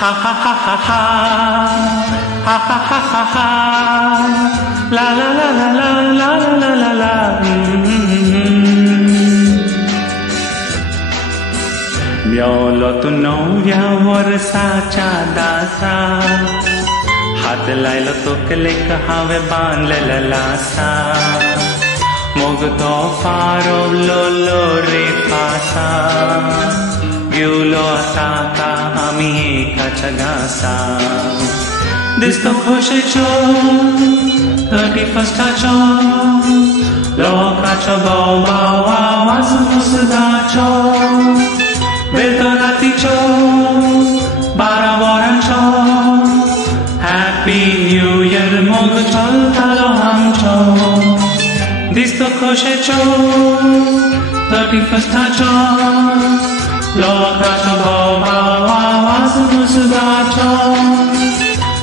Ha ha ha ha ha, ha ha ha ha ha, la la la la la la la la la. Miolo tu novia वर्षाच्या दासा, हात लायलो तो कलेक हावे बांधलेला लासा. मोग तो फारोवलो लो रे पासा, गेलो आता आमी एकाच्या घासा. दिसतो खोशेचो 31st लोकाचो बोवाव आवाज मुसगाचो. बेलतो रातीचो 12 वरांचो, हॅपी न्यू इयर मोग चलतालो आमचो. दिसतो खोशेचो 31st लोकाचो बोवाव आवाज मुसगाचो.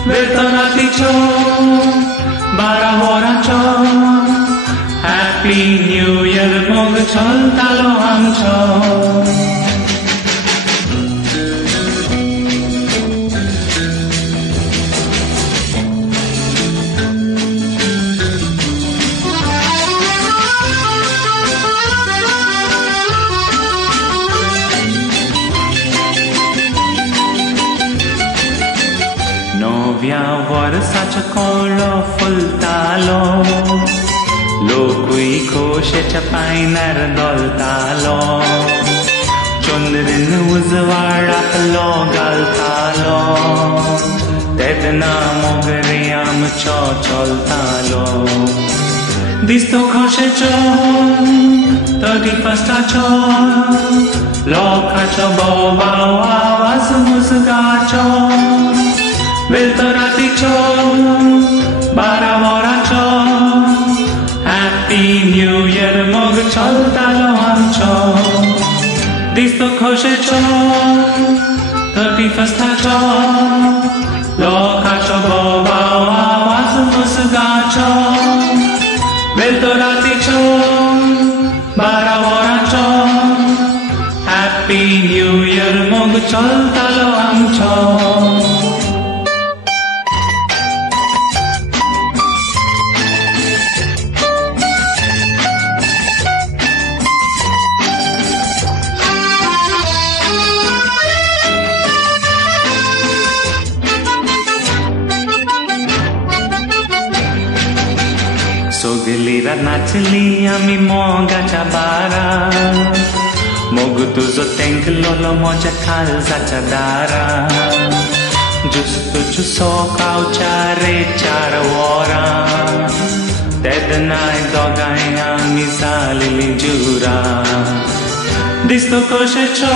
बेलतो रातीचो 12 वरांचो, हॅपी न्यू इयर मोग चलतालो आमचो. Novia वर्षाचो कोळो फुलतालो, लोकूय खोशेच्या पायनार दोलतालो. चंद्रीन उजवाडाकलो घालतालो, तेदना मोगरे आमचो चलतालो. दिसतो खोशेचो 31st लोकाचो बोवाव आवाज मुसगाचो. बेलतो रातीचो 12 वरांचो, हॅपी न्यू इयर मोग चलतालो आमचो. दिसतो खोशेचो 31st लोकाचो बोवाव आवाज मुसगाचो. बेलतो रातीचो 12 वरांचो, हॅपी न्यू इयर मोग चलतालो आमचो. सोगली रा नाचली आमी मोगाच्या बारा, मोग तुजो तेंकलोलो मोज्या काळजाच्या दारा. जुस्तुजो सोकावच्या रे 4 वरां, तेदनाय दोगांय आमी जालेली जुरा. दिसतो खोशेचो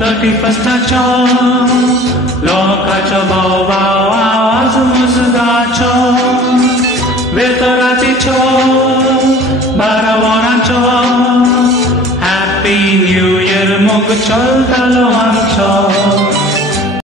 31st लोकाचो बोवाव आवाज मुसगाचो. बेलतो रातीचो 12 वरांचो, हॅपी न्यू इयर मोग चलतालो आमचो.